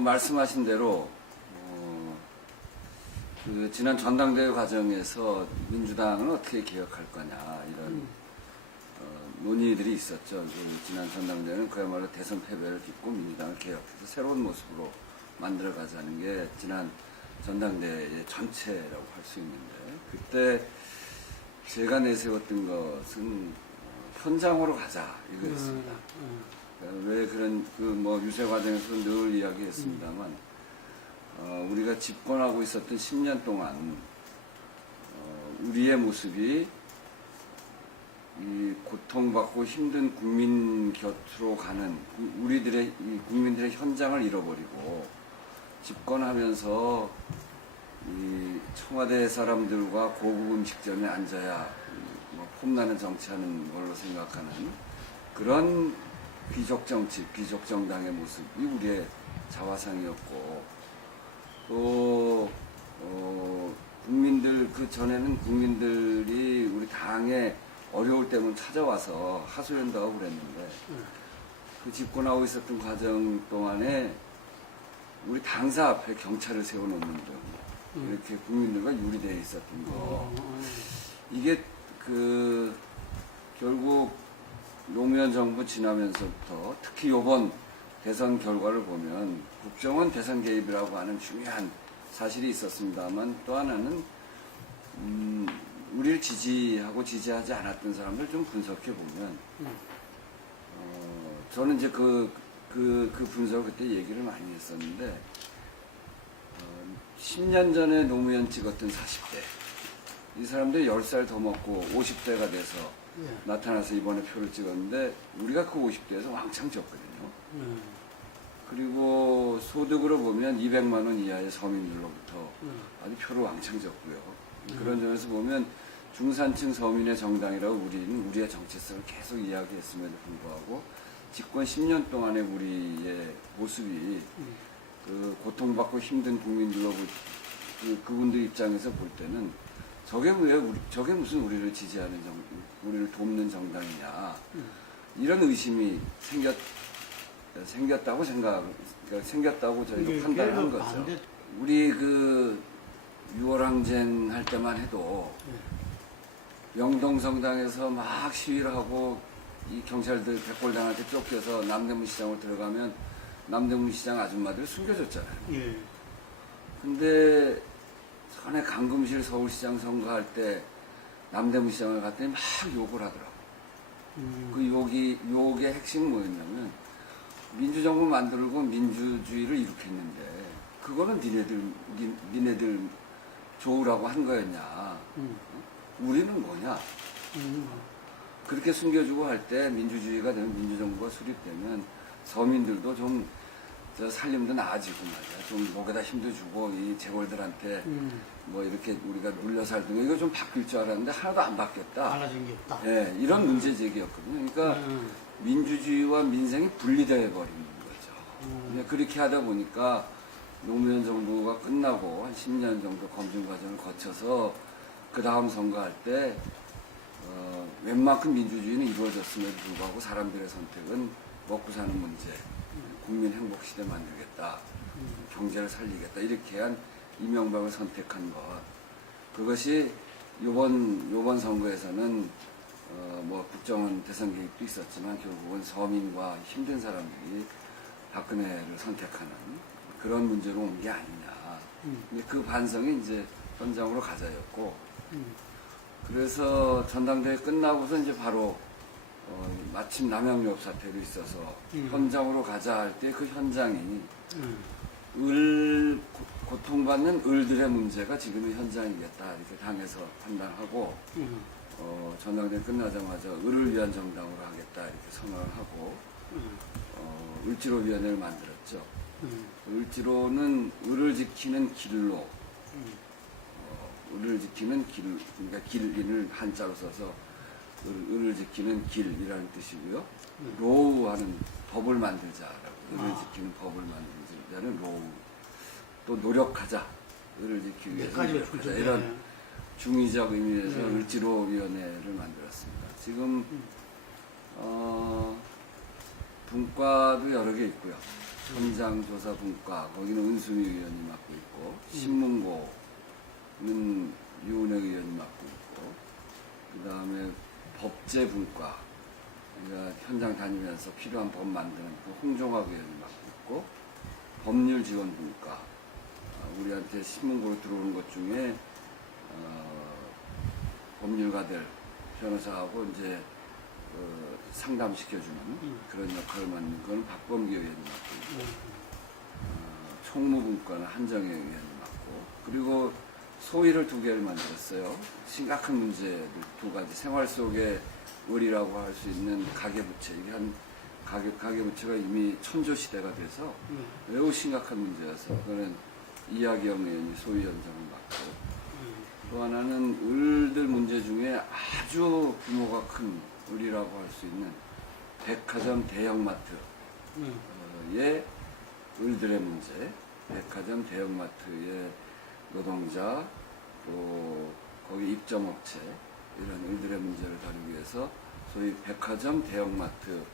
말씀하신 대로 그 지난 전당대회 과정에서 민주당은 어떻게 개혁할 거냐 이런 논의들이 있었죠. 그 지난 전당대회는 그야말로 대선 패배를 딛고 민주당을 개혁해서 새로운 모습으로 만들어가자는 게 지난 전당대회 전체라고 할 수 있는데, 그때 제가 내세웠던 것은 현장으로 가자 이거였습니다. 왜 그런 유세 과정에서 늘 이야기했습니다만, 우리가 집권하고 있었던 10년 동안 우리의 모습이 이 고통받고 힘든 국민 곁으로 가는 이 국민들의 현장을 잃어버리고 집권하면서 이 청와대 사람들과 고급 음식점에 앉아야 폼나는 정치하는 걸로 생각하는 그런 귀족 정치, 귀족 정당의 모습이 우리의 자화상이었고, 또 국민들, 그 전에는 국민들이 우리 당에 어려울 때면 찾아와서 하소연도 하고 그랬는데, 그 집권하고 있었던 과정 동안에 우리 당사 앞에 경찰을 세워놓는 등 이렇게 국민들과 유리되어 있었던 거, 이게 결국 노무현 정부 지나면서부터 특히 이번 대선 결과를 보면 국정원 대선 개입이라고 하는 중요한 사실이 있었습니다만, 또 하나는 우리를 지지하고 지지하지 않았던 사람들 좀 분석해 보면 저는 이제 그 분석을 그때 얘기를 많이 했었는데, 10년 전에 노무현 찍었던 40대 이 사람들이 10살 더 먹고 50대가 돼서 나타나서 이번에 표를 찍었는데, 우리가 그 50대에서 왕창 졌거든요. 그리고 소득으로 보면 200만 원 이하의 서민들로부터 아주 표를 왕창 졌고요. 그런 점에서 보면 중산층 서민의 정당이라고 우리는 우리의 정체성을 계속 이야기했음에도 불구하고 집권 10년 동안의 우리의 모습이 그 고통받고 힘든 국민들로 그분들 입장에서 볼 때는 저게 무슨 우리를 지지하는 우리를 돕는 정당이냐, 이런 의심이 생겼다고 생겼다고 저희가 판단한 거죠. 우리 6월 항쟁 할 때만 해도 영동성당에서 막 시위를 하고 이 경찰들 백골당한테 쫓겨서 남대문 시장으로 들어가면 남대문 시장 아줌마들 숨겨줬잖아요. 근데 전에 강금실 서울시장 선거할 때 남대문 시장을 갔더니 막 욕을 하더라고. 그 욕의 핵심은 뭐였냐면, 민주정부 만들고 민주주의를 일으켰는데 그거는 니네들 좋으라고 한 거였냐, 우리는 뭐냐. 그렇게 숨겨주고 할 때 민주주의가 되면, 민주정부가 수립되면 서민들도 좀 살림도 나아지고 말이야. 좀 목에다 힘도 주고 이 재벌들한테 이렇게 우리가 눌려 살던 거 이거 좀 바뀔 줄 알았는데 하나도 안 바뀌었다. 달라진 게 없다. 예, 이런 문제 제기였거든요. 그러니까 민주주의와 민생이 분리되어 버리는 거죠. 그렇게 하다 보니까 노무현 정부가 끝나고 한 10년 정도 검증 과정을 거쳐서 그 다음 선거할 때 웬만큼 민주주의는 이루어졌음에도 불구하고 사람들의 선택은 먹고 사는 문제, 국민 행복 시대 만들겠다, 경제를 살리겠다, 이렇게 한 이명박을 선택한 것, 그것이 요번 선거에서는 국정원 대선 개입도 있었지만 결국은 서민과 힘든 사람들이 박근혜를 선택하는 그런 문제로 온 게 아니냐. 근데 그 반성이 이제 현장으로 가자였고, 그래서 전당대회 끝나고서 이제 바로 마침 남양유업 사태도 있어서 현장으로 가자 할 때 그 현장이 고통받는 을들의 문제가 지금의 현장이겠다, 이렇게 당에서 판단하고 전당대회 끝나자마자 을을 위한 정당으로 하겠다, 이렇게 선언을 하고 을지로위원회를 만들었죠. 을지로는 을을 지키는 길로, 을을 지키는 길, 그러니까 길인을 한자로 써서 을을 지키는 길이라는 뜻이고요. 로우하는 법을 만들자라고, 을을 지키는 법을 만들자는 로우. 또 노력하자, 을을 지키기 위해서 노력하자, 이런 중의적 의미에서 을지로위원회를 만들었습니다. 지금 분과도 여러 개 있고요. 현장조사분과 거기는 은수미 의원이 맡고 있고 신문고는 유은혜 의원이 맡고 있고 그 다음에 법제분과 그러니까 현장 다니면서 필요한 법 만드는 그 홍종학 의원이 맡고 있고 법률지원분과 우리한테 신문고로 들어오는 것 중에 법률가들 변호사하고 이제 상담시켜주는 그런 역할을 맡는 건 박범기 의원이 맡고 있고 총무분과는 한정혜 의원이 맡고 그리고 소위를 2개를 만들었어요. 심각한 문제들 2가지 생활 속의 의리라고 할 수 있는 가계부채 이게 가계부채가 이미 천조시대가 돼서 매우 심각한 문제여서 그거는 이학영 의원이 소위원장을 맡고 또 하나는 을들 문제 중에 아주 규모가 큰 을이라고 할 수 있는 백화점 대형마트의 을들의 문제, 백화점 대형마트의 노동자, 또 거기 입점업체 이런 을들의 문제를 다루기 위해서 소위 백화점 대형마트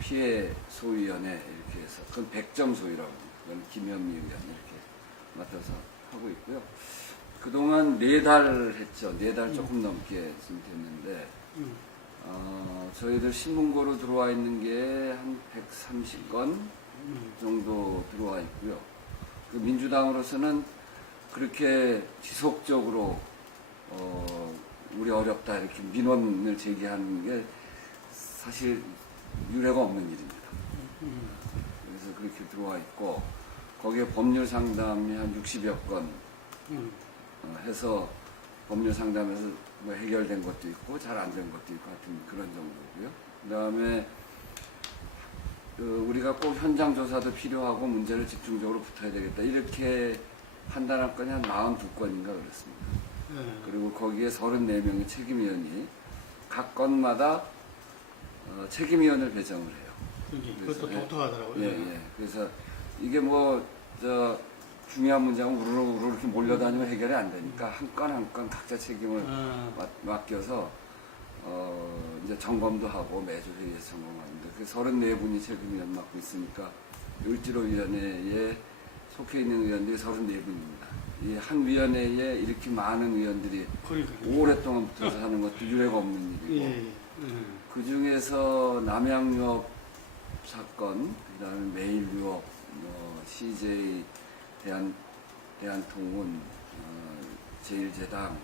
피해 소위원회 이렇게 해서 그건 100점 소위라고 합니다. 그건 김현미 의원 이렇게 맡아서 하고 있고요. 그동안 4달 했죠. 4달 조금 넘게 지금 됐는데 저희들 신문고로 들어와 있는 게 한 130건 정도 들어와 있고요. 그 민주당으로서는 그렇게 지속적으로 우리 어렵다 이렇게 민원을 제기하는 게 사실 유례가 없는 일입니다. 그래서 그렇게 들어와 있고 거기에 법률 상담이 한 60여 건 해서 법률 상담에서 뭐 해결된 것도 있고 잘 안 된 것도 있고 하여튼 그런 정도고요. 그 다음에 우리가 꼭 현장 조사도 필요하고 문제를 집중적으로 붙어야 되겠다 이렇게 판단한 건이 한 42건인가 그렇습니다. 그리고 거기에 34명의 책임위원이 각 건마다 책임위원을 배정을 해요. 그것도 독특하더라고요. 예. 그래서 이게 중요한 문제는 우르르 이렇게 몰려다니면 해결이 안 되니까 한 건 한 건 각자 책임을 맡겨서 이제 점검도 하고 매주 회의에서 점검하는데 그 34분이 책임위원 맡고 있으니까 을지로위원회에 속해 있는 의원들이 34분입니다. 이 한 위원회에 이렇게 많은 의원들이 오랫동안 붙어서 하는 것도 유례가 없는 일이고 그 중에서 남양유업 사건, 그 다음에 매일유업, CJ 대한통운, 제일제당,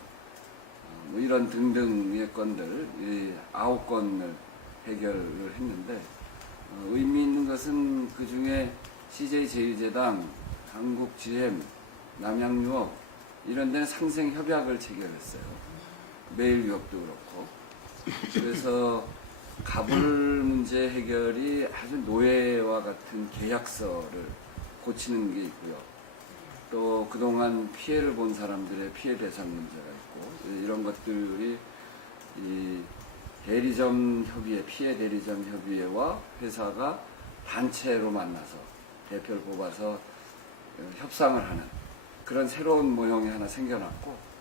이런 등등의 건들, 9건을 해결을 했는데, 의미 있는 것은 그 중에 CJ 제일제당, 한국GM, 남양유업, 이런 데는 상생협약을 체결했어요. 매일유업도 그렇고. 그래서 가불 문제 해결이 아주 노예와 같은 계약서를 고치는 게 있고요. 또 그동안 피해를 본 사람들의 피해 배상 문제가 있고 이런 것들이 이 대리점 협의회, 피해 대리점 협의회와 회사가 단체로 만나서 대표를 뽑아서 협상을 하는 그런 새로운 모형이 하나 생겨났고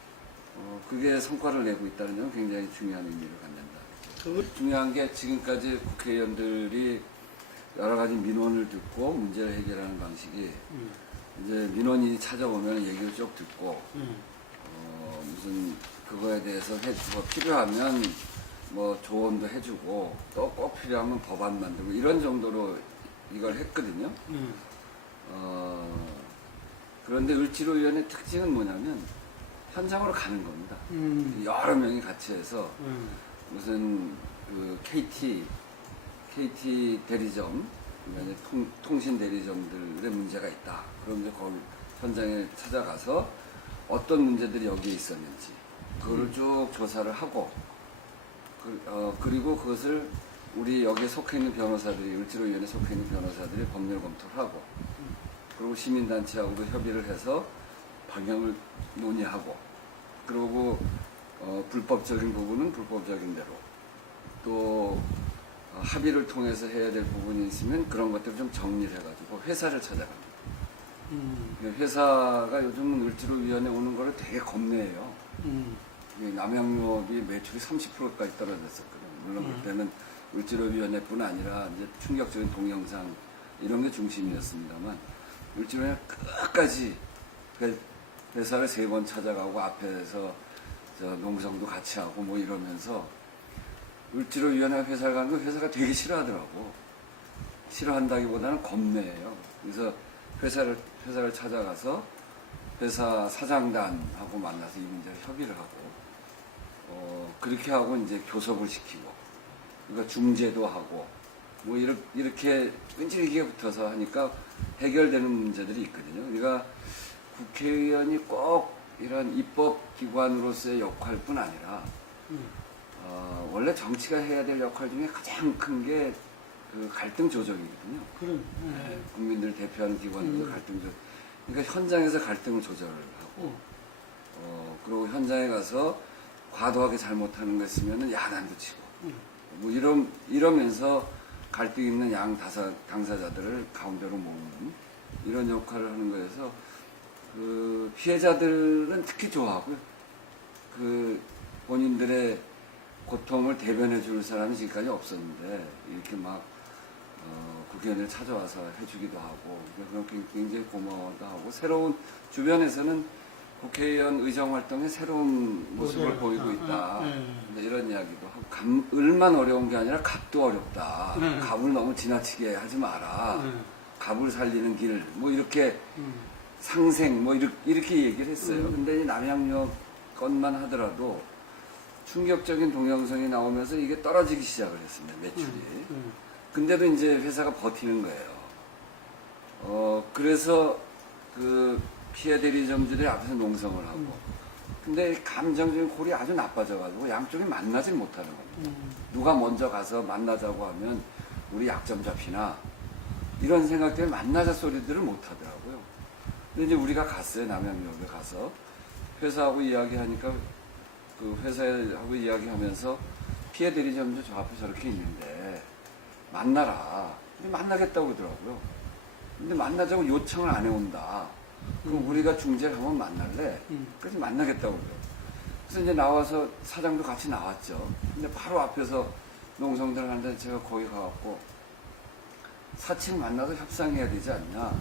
그게 성과를 내고 있다는 점은 굉장히 중요한 의미를 갖는다. 중요한 게 지금까지 국회의원들이 여러 가지 민원을 듣고 문제를 해결하는 방식이 이제 민원이 찾아오면 얘기를 쭉 듣고 무슨 그거에 대해서 필요하면 뭐 조언도 해주고 또 꼭 필요하면 법안 만들고 이런 정도로 이걸 했거든요. 그런데 을지로위원회 특징은 뭐냐면 현장으로 가는 겁니다. 여러 명이 같이 해서 무슨 그 KT 대리점, 통신 대리점들의 문제가 있다. 그럼 이제 거기 현장에 찾아가서 어떤 문제들이 여기에 있었는지 그거를 쭉 조사를 하고 그리고 그것을 우리 여기에 속해 있는 변호사들이 을지로위원회에 속해 있는 변호사들이 법률 검토를 하고 그리고 시민단체하고도 협의를 해서 방향을 논의하고 그리고 불법적인 부분은 불법적인 대로 또 합의를 통해서 해야 될 부분이 있으면 그런 것들을 좀 정리를 해가지고 회사를 찾아갑니다. 회사가 요즘은 을지로위원회 오는 거를 되게 겁내요. 남양유업이 매출이 30%까지 떨어졌었거든요. 물론 그때는 을지로위원회뿐 아니라 이제 충격적인 동영상 이런 게 중심이었습니다만 을지로위원회 끝까지 그 회사를 3번 찾아가고 앞에서 저 농성도 같이 하고 뭐 이러면서 을지로위원회 회사를 가는 거 회사가 되게 싫어하더라고. 싫어한다기보다는 겁내요. 그래서 회사를 찾아가서 회사 사장단하고 만나서 이 문제를 협의를 하고, 그렇게 하고 이제 교섭을 시키고, 그러니까 중재도 하고, 뭐 이렇게 끈질기게 붙어서 하니까 해결되는 문제들이 있거든요. 그러니까 국회의원이 꼭 이런 입법기관으로서의 역할뿐 아니라, 원래 정치가 해야 될 역할 중에 가장 큰 게 그 갈등 조정이거든요. 그럼, 네, 국민들을 대표하는 기관으로서 갈등 조정. 그러니까 현장에서 갈등을 조절을 하고, 그리고 현장에 가서 과도하게 잘못하는 거 있으면 야단도 치고, 뭐 이러면서 갈등 있는 당사자들을 가운데로 모으는 이런 역할을 하는 거여서 그 피해자들은 특히 좋아하고요. 그 본인들의 고통을 대변해 줄 사람이 지금까지 없었는데 이렇게 막 국회의원을 찾아와서 해주기도 하고 그렇게 굉장히 고마워도 하고 새로운 주변에서는 국회의원 의정활동에 새로운 모습을 보이고 있다. 이런 이야기도 하고 을만 어려운 게 아니라 갑도 어렵다. 갑을 너무 지나치게 하지 마라. 갑을 살리는 길 뭐 이렇게 상생 뭐 이렇게 얘기를 했어요. 근데 이 남양유업 건만 하더라도 충격적인 동영상이 나오면서 이게 떨어지기 시작을 했습니다. 매출이. 근데도 이제 회사가 버티는 거예요. 그래서 그 피해 대리점주들이 앞에서 농성을 하고. 근데 감정적인 골이 아주 나빠져가지고 양쪽이 만나질 못하는 겁니다. 누가 먼저 가서 만나자고 하면 우리 약점 잡히나 이런 생각 때문에 만나자 소리들을 못 하더라고요. 근데 이제 우리가 갔어요. 남양유업에 가서. 회사하고 이야기하니까 그 회사하고 이야기하면서 피해 대리점주 저 앞에 저렇게 있는데 만나라. 근데 만나겠다고 그러더라고요. 근데 만나자고 요청을 안 해온다. 그럼 우리가 중재를 하면 만날래? 그래서 만나겠다고 그래요. 그래서 이제 나와서 사장도 같이 나왔죠. 근데 바로 앞에서 농성들 하는데 제가 거기 가갖고 사측 만나서 협상해야 되지 않냐.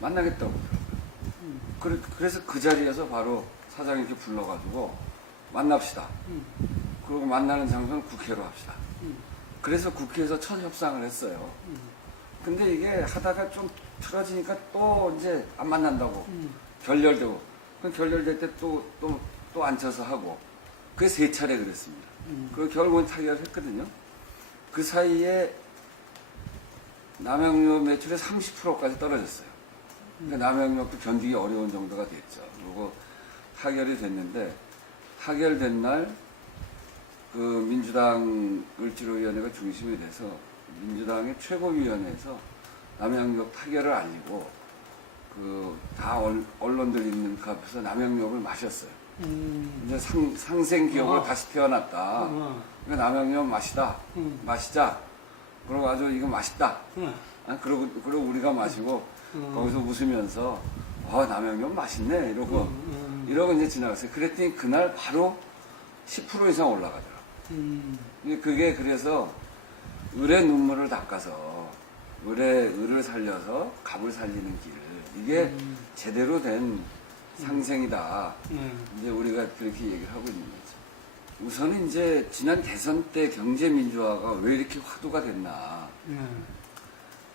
만나겠다고 그러더라고요. 그래서 그 자리에서 바로 사장이 이렇게 불러가지고 만납시다. 그리고 만나는 장소는 국회로 합시다. 그래서 국회에서 첫 협상을 했어요. 근데 이게 하다가 좀 틀어지니까 또 이제 안 만난다고. 결렬되고. 그럼 결렬될 때 또 앉혀서 하고. 그게 3차례 그랬습니다. 그리고 결국은 타결했거든요. 그 사이에 남양유업 매출의 30%까지 떨어졌어요. 그러니까 남양유업도 견디기 어려운 정도가 됐죠. 그리고 타결이 됐는데, 타결된 날, 그 민주당 을지로위원회가 중심이 돼서 민주당의 최고위원회에서 남양유업 타결을 알리고 그 다 언론들 있는 그 앞에서 남양유업을 마셨어요. 이제 상생 기업으로 다시 태어났다. 그러니까 남양유업 마시자. 그러고 아주 이거 맛있다. 그러고 우리가 마시고 거기서 웃으면서 남양유업 맛있네 이러고 이제 지나갔어요. 그랬더니 그날 바로 10% 이상 올라가더라고요. 그게 그래서 을의 눈물을 닦아서 을을 살려서 갑을 살리는 길 이게 제대로 된 상생이다. 이제 우리가 그렇게 얘기를 하고 있는 거죠. 우선은 이제 지난 대선 때 경제민주화가 왜 이렇게 화두가 됐나.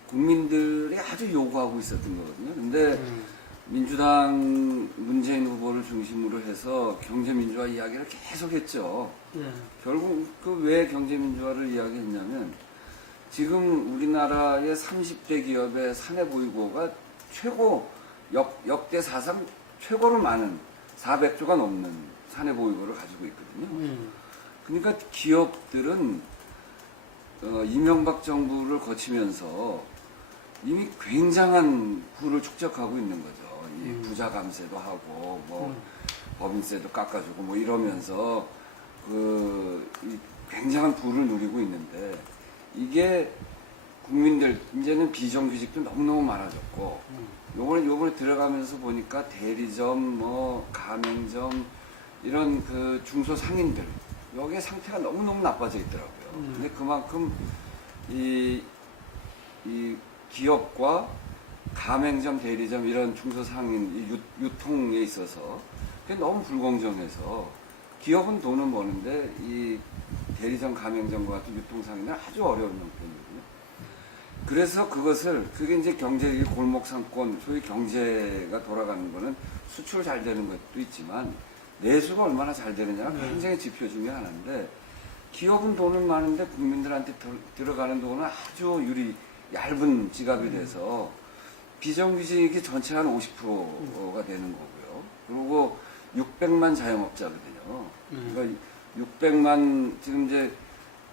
국민들이 아주 요구하고 있었던 거거든요. 근데 민주당 문재인 후보를 중심으로 해서 경제민주화 이야기를 계속 했죠. 결국 그 왜 경제민주화를 이야기했냐면 지금 우리나라의 30대 기업의 사내보유고가 역대 사상 최고로 많은 400조가 넘는 사내보유고를 가지고 있거든요. 그러니까 기업들은 이명박 정부를 거치면서 이미 굉장한 부를 축적하고 있는 거죠. 이 부자 감세도 하고 뭐 법인세도 깎아주고 뭐 이러면서 이 굉장한 부를 누리고 있는데 이게 국민들 이제는 비정규직도 너무너무 많아졌고 요번에 들어가면서 보니까 대리점 뭐 가맹점 이런 그 중소상인들 여기에 상태가 너무너무 나빠져 있더라고요. 근데 그만큼 이 기업과 가맹점, 대리점 이런 중소상인 유통에 있어서 그게 너무 불공정해서 기업은 돈은 버는데 이 대리점, 가맹점과 같은 유통상인은 아주 어려운 형편이거든요. 그래서 그게 이제 경제 골목 상권, 소위 경제가 돌아가는 거는 수출 잘 되는 것도 있지만 내수가 얼마나 잘 되느냐가 굉장히 지표 중에 하나인데 기업은 돈은 많은데 국민들한테 들어가는 돈은 아주 얇은 지갑이 돼서 비정규직이 전체 한 50%가 되는 거고요. 그리고 600만 자영업자거든요. 그러니까 600만, 지금 이제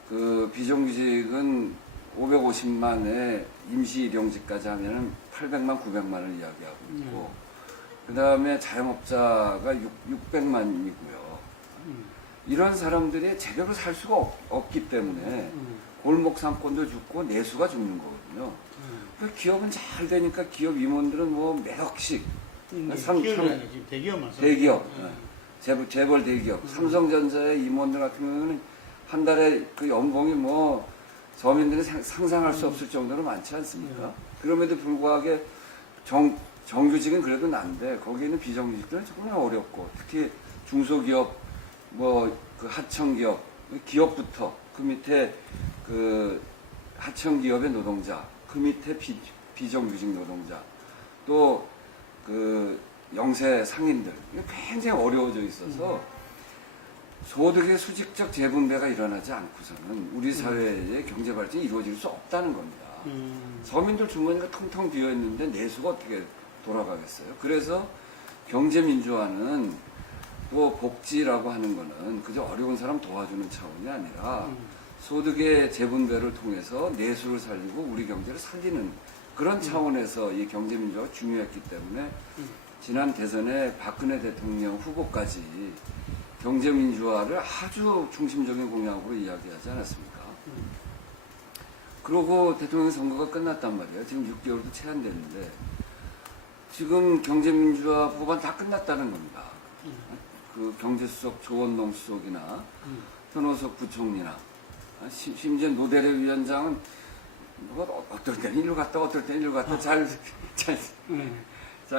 그 비정규직은 550만에 임시 일용직까지 하면은 800만, 900만을 이야기하고 있고, 그 다음에 자영업자가 600만이고요. 이런 사람들이 제대로 살 수가 없기 때문에 골목 상권도 죽고 내수가 죽는 거거든요. 그러니까 기업은 잘 되니까 기업 임원들은 뭐 몇 억씩, 기업이 아니지 대기업만 써. 대기업, 재벌 대기업, 삼성전자의 임원들 같은 경우는 한 달에 그 연봉이 뭐 서민들이 상상할 수 없을 정도로 많지 않습니까? 그럼에도 불구하고 정규직은 그래도 난데 거기에는 비정규직들은 정말 어렵고 특히 중소기업, 뭐 그 하청기업, 기업부터 그 밑에 그 하청기업의 노동자, 그 밑에 비정규직 노동자, 또 그 영세 상인들 굉장히 어려워져 있어서 소득의 수직적 재분배가 일어나지 않고서는 우리 사회의 경제 발전이 이루어질 수 없다는 겁니다. 서민들 주머니가 텅텅 비어 있는데 내수가 어떻게 돌아가겠어요? 그래서 경제 민주화는 또 복지라고 하는 거는 그저 어려운 사람 도와주는 차원이 아니라 소득의 재분배를 통해서 내수를 살리고 우리 경제를 살리는 그런 차원에서 이 경제 민주화가 중요했기 때문에 지난 대선에 박근혜 대통령 후보까지 경제 민주화를 아주 중심적인 공약으로 이야기하지 않았습니까? 그러고 대통령 선거가 끝났단 말이에요. 지금 6개월도 채 안 됐는데 지금 경제 민주화 법안 다 끝났다는 겁니다. 그 경제수석 조원동 수석이나 현호석 부총리나 심지어 노대래 위원장은 뭐 어떨 때는 일로 갔다 어떨 때는 일로 갔다 잘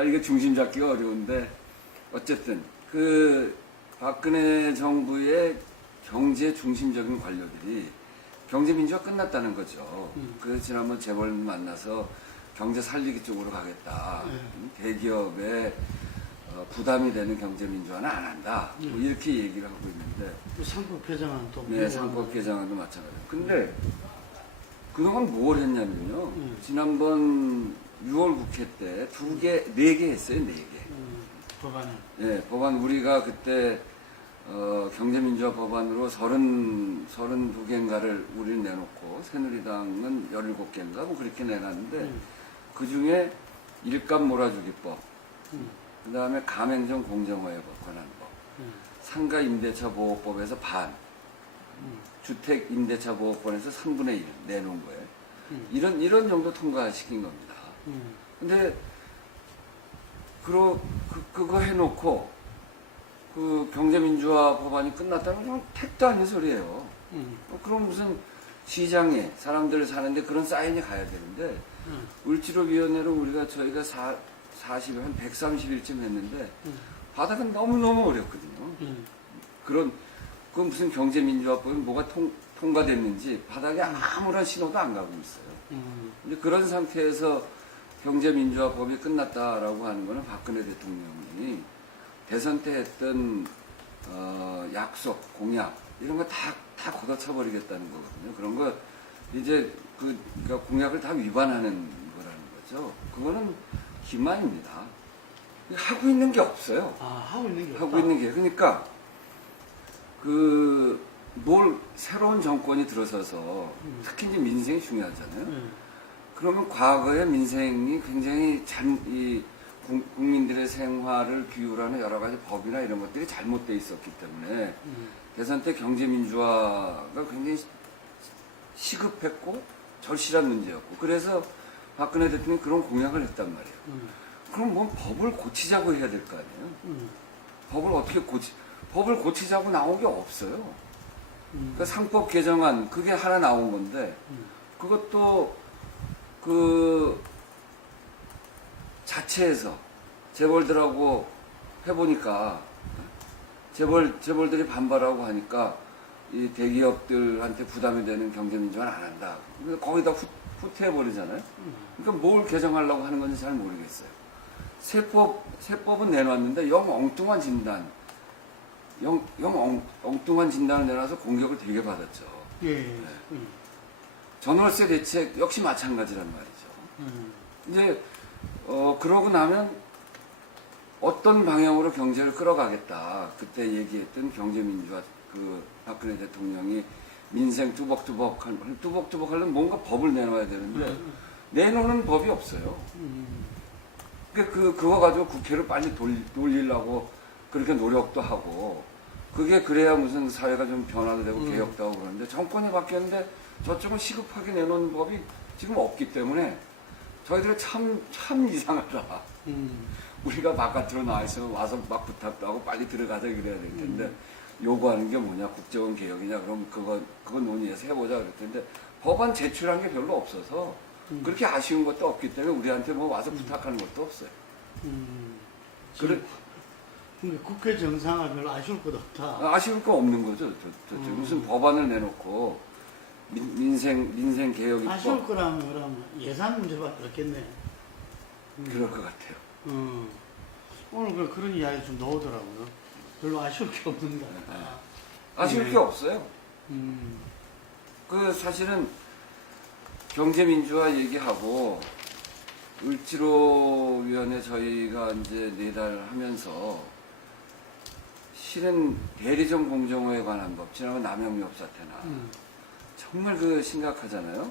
이게 중심 잡기가 어려운데 어쨌든 그 박근혜 정부의 경제 중심적인 관료들이 경제 민주화 끝났다는 거죠. 그래서 지난번 재벌 만나서 경제 살리기 쪽으로 가겠다. 대기업에 부담이 되는 경제 민주화는 안 한다. 뭐 이렇게 얘기를 하고 있는데. 상법 개정안도. 네, 상법 개정안도 마찬가지예요. 근데 그동안 뭘 했냐면요. 지난번 6월 국회 때 4개 했어요, 4개. 법안을. 네, 법안 우리가 그때 경제민주화 법안으로 32개인가를 우리는 내놓고 새누리당은 17개인가 뭐 그렇게 내놨는데 그 중에 일감 몰아주기법, 그 다음에 가맹점 공정화에 관한 법, 상가 임대차 보호법에서 반, 주택 임대차 보호법에서 3분의 1 내놓은 거예요. 이런 정도 통과시킨 겁니다. 근데 그거 해놓고 그 경제민주화 법안이 끝났다는 건 택도 아닌 소리예요. 그럼 무슨 시장에 사람들 사는데 그런 사인이 가야 되는데 을지로위원회로 저희가 130일쯤 했는데 바닥은 너무너무 어렵거든요. 그건 무슨 경제민주화법이 뭐가 통과됐는지 바닥에 아무런 신호도 안 가고 있어요. 근데 그런 상태에서 경제민주화법이 끝났다라고 하는 거는 박근혜 대통령이 대선 때 했던 약속, 공약 이런 거 다 걷어차버리겠다는 거거든요. 그런 거 이제 그러니까 공약을 다 위반하는 거라는 거죠. 그거는 기만입니다. 하고 있는 게 없어요. 하고 있는 게 없다. 하고 있는 게 그러니까 새로운 정권이 들어서서 특히 이제 민생이 중요하잖아요. 그러면 과거의 민생이 굉장히 국민들의 생활을 규율하는 여러 가지 법이나 이런 것들이 잘못되어 있었기 때문에 대선 때 경제민주화가 굉장히 시급했고 절실한 문제였고 그래서 박근혜 대통령이 그런 공약을 했단 말이에요. 그럼 뭔 법을 고치자고 해야 될 거 아니에요? 법을 고치자고 나온 게 없어요. 그러니까 상법 개정안 그게 하나 나온 건데 그것도 그 자체에서 재벌들하고 해보니까 재벌들이 반발하고 하니까 이 대기업들한테 부담이 되는 경제민주화는 안 한다. 거기다 후퇴해버리잖아요. 그러니까 뭘 개정하려고 하는 건지 잘 모르겠어요. 세법은 내놨는데 영 엉뚱한 진단, 엉뚱한 진단을 내놔서 공격을 되게 받았죠. 예. 네. 전월세 대책 역시 마찬가지란 말이죠. 이제 그러고 나면 어떤 방향으로 경제를 끌어가겠다. 그때 얘기했던 경제민주화, 그 박근혜 대통령이 민생 뚜벅뚜벅 하려면 뭔가 법을 내놔야 되는데 내놓는 법이 없어요. 그거 가지고 국회를 빨리 돌리려고 그렇게 노력도 하고, 그게 그래야 무슨 사회가 좀 변화도 되고 개혁도 하고 그러는데, 정권이 바뀌었는데 저쪽은 시급하게 내놓은 법이 지금 없기 때문에 저희들은 참 이상하다. 우리가 바깥으로 나와 있으면 와서 막 부탁도 하고 빨리 들어가자 그래야 될 텐데, 요구하는 게 뭐냐, 국정원 개혁이냐, 그럼 그거 논의해서 해보자 그럴 텐데, 법안 제출한 게 별로 없어서 그렇게 아쉬운 것도 없기 때문에 우리한테 뭐 와서 부탁하는 것도 없어요. 그래, 근데 국회 정상화 별로 아쉬울 것도 없다. 아쉬울 거 없는 거죠. 무슨 법안을 내놓고 민생 개혁 아쉬울 입법 거라면 예산 문제밖에 없겠네. 그럴 것 같아요. 오늘 그런 이야기 좀 나오더라고요. 별로 아쉬울 게 없는 것 같다. 아쉬울 네. 게 없어요. 그 사실은 경제민주화 얘기하고 을지로위원회 저희가 이제 4달 하면서 실은 대리점 공정호에 관한 법, 지난번 남영미업 사태나 정말 그 심각하잖아요.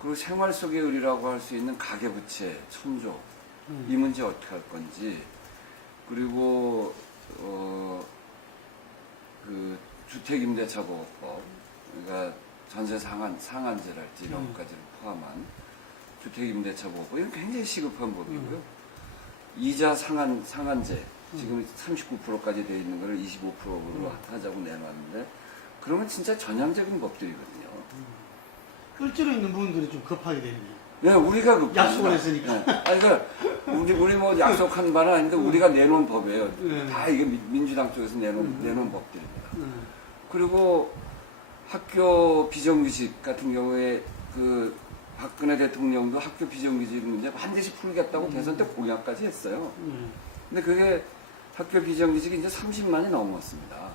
그리고 생활 속의 의리라고 할 수 있는 가계부채, 천조, 이 문제 어떻게 할 건지, 그리고 그 주택임대차보호법, 그러니까 전세 상한제랄지 이런 것까지를 포함한 주택임대차보호법, 이건 굉장히 시급한 법이고요. 이자 상한제, 지금 39%까지 되어 있는 거를 25%로 하자고 내놨는데, 그러면 진짜 전향적인 법들이거든요. 을지로 있는 부분들이 좀 급하게 되네요. 네, 우리가 약속을 했으니까. 네. 아니, 그러니까 우리 뭐 약속한 바는 아닌데 우리가 내놓은 법이에요. 다 이게 민주당 쪽에서 내놓은 법들입니다. 그리고 학교 비정규직 같은 경우에 그 박근혜 대통령도 학교 비정규직 문제 반드시 풀겠다고 대선 때 공약까지 했어요. 근데 그게 학교 비정규직이 이제 30만이 넘었습니다.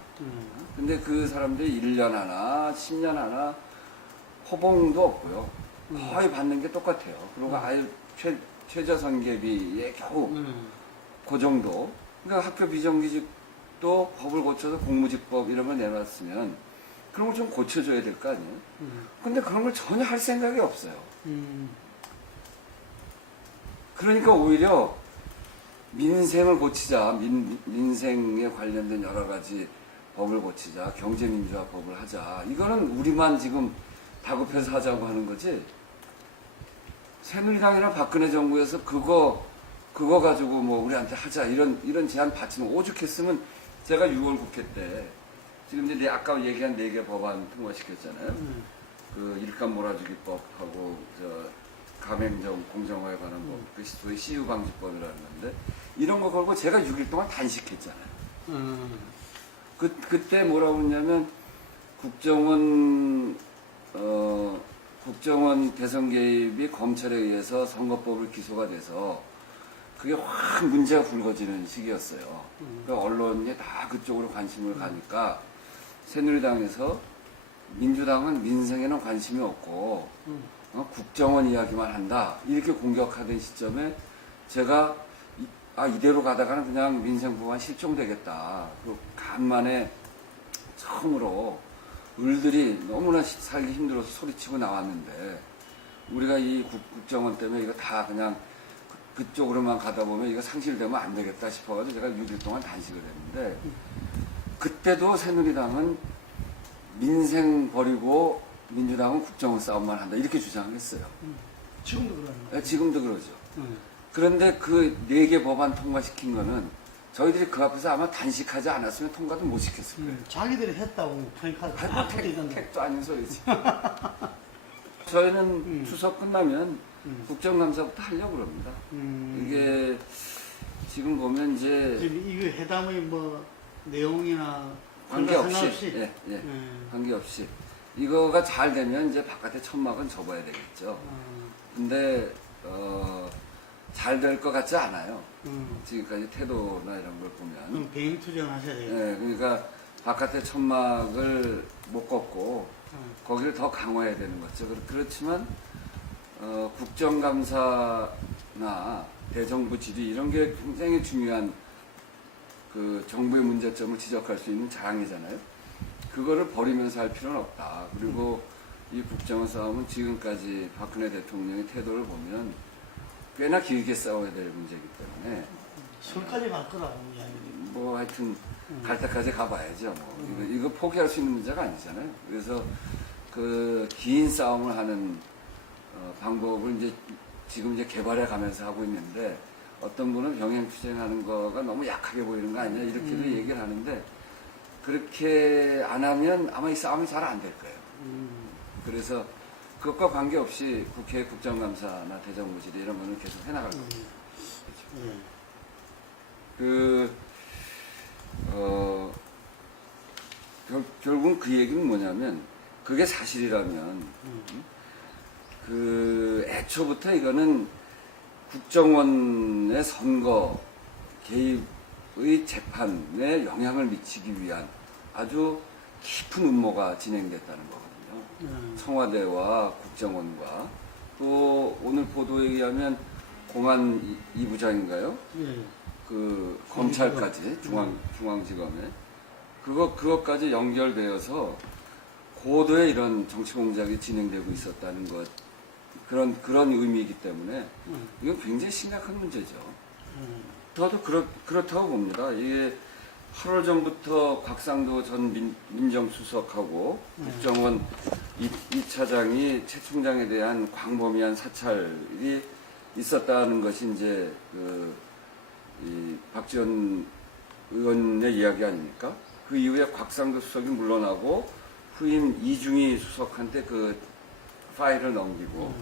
근데 그 사람들이 1년 하나, 10년 하나 호봉도 없고요. 거의 받는 게 똑같아요. 그리고 아예 최저생계비에 겨우 그 정도. 그러니까 학교 비정규직도 법을 고쳐서 공무집법 이런 걸 내놨으면 그런 걸 좀 고쳐줘야 될 거 아니에요. 근데 그런 걸 전혀 할 생각이 없어요. 그러니까 오히려 민생을 고치자, 민생에 관련된 여러 가지 법을 고치자, 경제민주화법을 하자. 이거는 우리만 지금 다급해서 하자고 하는 거지. 새누리당이나 박근혜 정부에서 그거 가지고 뭐 우리한테 하자 이런 제안 받치면 오죽했으면 제가 6월 국회 때 지금 이제 아까 얘기한 4개 법안 통과시켰잖아요. 그 일감 몰아주기법하고 가맹점 공정화에 관한 법, 그 소위 CU 방지법이라는 건데 이런 거 걸고 제가 6일 동안 단식했잖아요. 그때 뭐라고 그러냐면 국정원 대선 개입이 검찰에 의해서 선거법을 기소가 돼서 그게 확 문제가 불거지는 시기였어요. 그러니까 언론이 다 그쪽으로 관심을 가니까 새누리당에서 민주당은 민생에는 관심이 없고 국정원 이야기만 한다 이렇게 공격하던 시점에 제가 이대로 가다가는 그냥 민생 법안 실종되겠다. 그 간만에 처음으로 을들이 너무나 살기 힘들어서 소리치고 나왔는데 우리가 이 국정원 때문에 이거 다 그냥 그쪽으로만 가다 보면 이거 상실되면 안 되겠다 싶어가지고 제가 6일 동안 단식을 했는데 그때도 새누리당은 민생 버리고 민주당은 국정원 싸움만 한다 이렇게 주장했어요. 지금도 그러는 네, 지금도 그러죠. 그런데 그 4개 법안 통과시킨 거는 저희들이 그 앞에서 아마 단식하지 않았으면 통과도 못 시켰을 거예요. 자기들이 했다고 프랭카드 다 붙어 있던데. 택도 아닌 소리지. 저희는 추석 끝나면 음. 국정감사부터 하려고 그럽니다. 이게 지금 보면 이제 이거 회담의 뭐 내용이나 관계없이, 상관없이? 예, 예, 관계없이 이거가 잘 되면 이제 바깥에 천막은 접어야 되겠죠. 근데 잘 될 것 같지 않아요. 지금까지 태도나 이런 걸 보면. 그럼 배임 투쟁하셔야 돼요. 예, 그러니까 바깥에 천막을 못 걷고 거기를 더 강화해야 되는 거죠. 그렇지만 국정감사나 대정부 질의 이런 게 굉장히 중요한 그 정부의 문제점을 지적할 수 있는 자랑이잖아요. 그거를 버리면서 할 필요는 없다. 그리고 이 국정원 싸움은 지금까지 박근혜 대통령의 태도를 보면 꽤나 길게 싸워야 될 문제이기 때문에 술까지 갈 거라고 이야기를. 뭐 하여튼 갈 때까지 가봐야죠. 뭐 이거 포기할 수 있는 문제가 아니잖아요. 그래서 그 긴 싸움을 하는 방법을 이제 지금 이제 개발해 가면서 하고 있는데 어떤 분은 병행 투쟁하는 거가 너무 약하게 보이는 거 아니냐 이렇게도 얘기를 하는데 그렇게 안 하면 아마 이 싸움이 잘 안 될 거예요. 그래서 그것과 관계없이 국회 국정감사나 대정부질의 이런 거는 계속 해나갈 겁니다. 결국은 그 얘기는 뭐냐면 그게 사실이라면 애초부터 이거는 국정원의 선거 개입의 재판에 영향을 미치기 위한 아주 깊은 음모가 진행됐다는 거거든요. 청와대와 국정원과 또 오늘 보도에 의하면 공안 2부장인가요? 그 검찰까지 중앙지검에 그것까지 연결되어서 고도의 이런 정치 공작이 진행되고 있었다는 것 그런 의미이기 때문에 이건 굉장히 심각한 문제죠. 저도 그렇다고 봅니다. 이게 8월 전부터 곽상도 전 민정수석하고 국정원 2차장이 최 총장에 대한 광범위한 사찰이 있었다는 것이 이제 이 박지원 의원의 이야기 아닙니까? 그 이후에 곽상도 수석이 물러나고 후임 이중희 수석한테 그 파일을 넘기고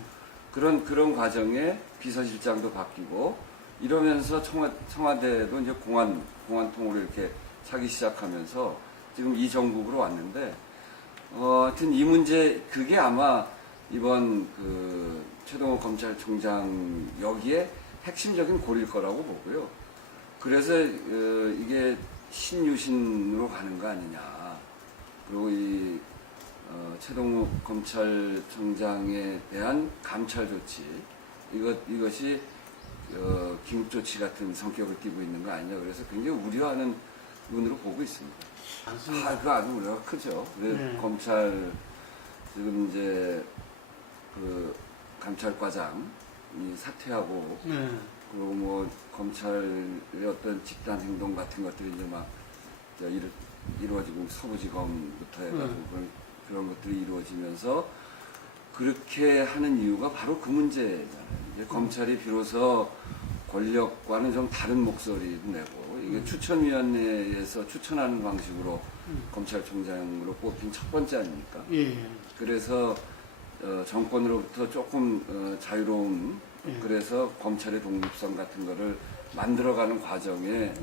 그런 과정에 비서실장도 바뀌고 이러면서 청와대도 이제 공안통으로 이렇게 차기 시작하면서 지금 이 정국으로 왔는데 하여튼 이 문제 그게 아마 이번 그 최동호 검찰총장 여기에 핵심적인 고리일 거라고 보고요. 그래서 이게 신유신으로 가는 거 아니냐. 그리고 이 최동호 검찰총장에 대한 감찰 조치 이것이 긴급 조치 같은 성격을 띠고 있는 거 아니냐. 그래서 굉장히 우려하는 눈으로 보고 있습니다. 그 아주 우려가 크죠. 그래서 검찰 지금 이제 그 감찰과장이 사퇴하고 그리고 뭐 검찰의 어떤 집단 행동 같은 것들이 이제 막 이루어지고 서부지검부터 해가지고 그런 것들이 이루어지면서 그렇게 하는 이유가 바로 그 문제잖아요. 이제 검찰이 비로소 권력과는 좀 다른 목소리를 내고 이게 추천위원회에서 추천하는 방식으로 검찰총장으로 뽑힌 첫 번째 아닙니까? 그래서 정권으로부터 조금 자유로운 그래서 검찰의 독립성 같은 거를 만들어가는 과정에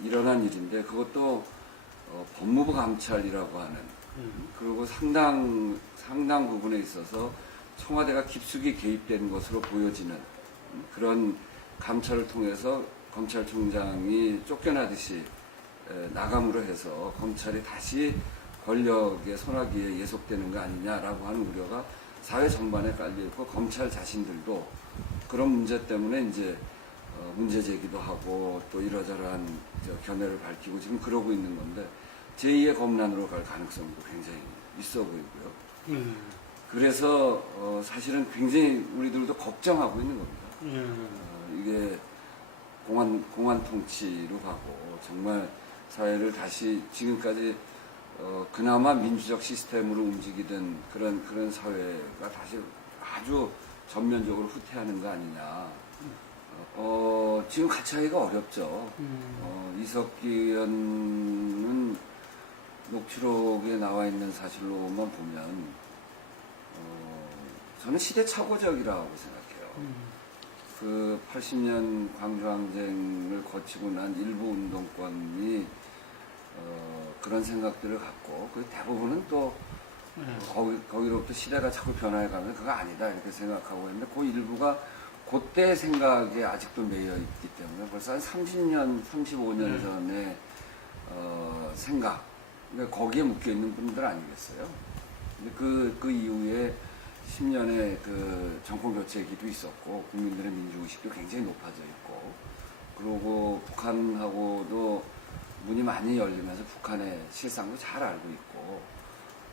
일어난 일인데 그것도 법무부 감찰이라고 하는 그리고 상당 부분에 있어서 청와대가 깊숙이 개입된 것으로 보여지는 그런 감찰을 통해서 검찰총장이 쫓겨나듯이 나감으로 해서 검찰이 다시 권력의 손아귀에 예속되는 거 아니냐라고 하는 우려가 사회 전반에 깔려있고 검찰 자신들도 그런 문제 때문에 이제 문제 제기도 하고 또 이러저러한 견해를 밝히고 지금 그러고 있는 건데 제2의 검난으로 갈 가능성도 굉장히 있어 보이고요. 그래서 사실은 굉장히 우리들도 걱정하고 있는 겁니다. 이게 공안 통치로 가고 정말 사회를 다시 지금까지 그나마 민주적 시스템으로 움직이던 그런 사회가 다시 아주 전면적으로 후퇴하는 거 아니냐. 지금 같이 하기가 어렵죠. 이석기 의원은 녹취록에 나와 있는 사실로만 보면 저는 시대착오적이라고 생각해요. 그 80년 광주항쟁을 거치고 난 일부 운동권이 그런 생각들을 갖고 그 대부분은 또 거기로부터 시대가 자꾸 변화해가면 그거 아니다 이렇게 생각하고 있는데 그 일부가 그때 생각에 아직도 매여 있기 때문에 벌써 한 30년, 35년 전에 생각 그러니까 거기에 묶여 있는 분들 아니겠어요? 근데 그 이후에 10년의 그 정권 교체기도 있었고 국민들의 민주의식도 굉장히 높아져 있고 그리고 북한하고도 문이 많이 열리면서 북한의 실상도 잘 알고 있고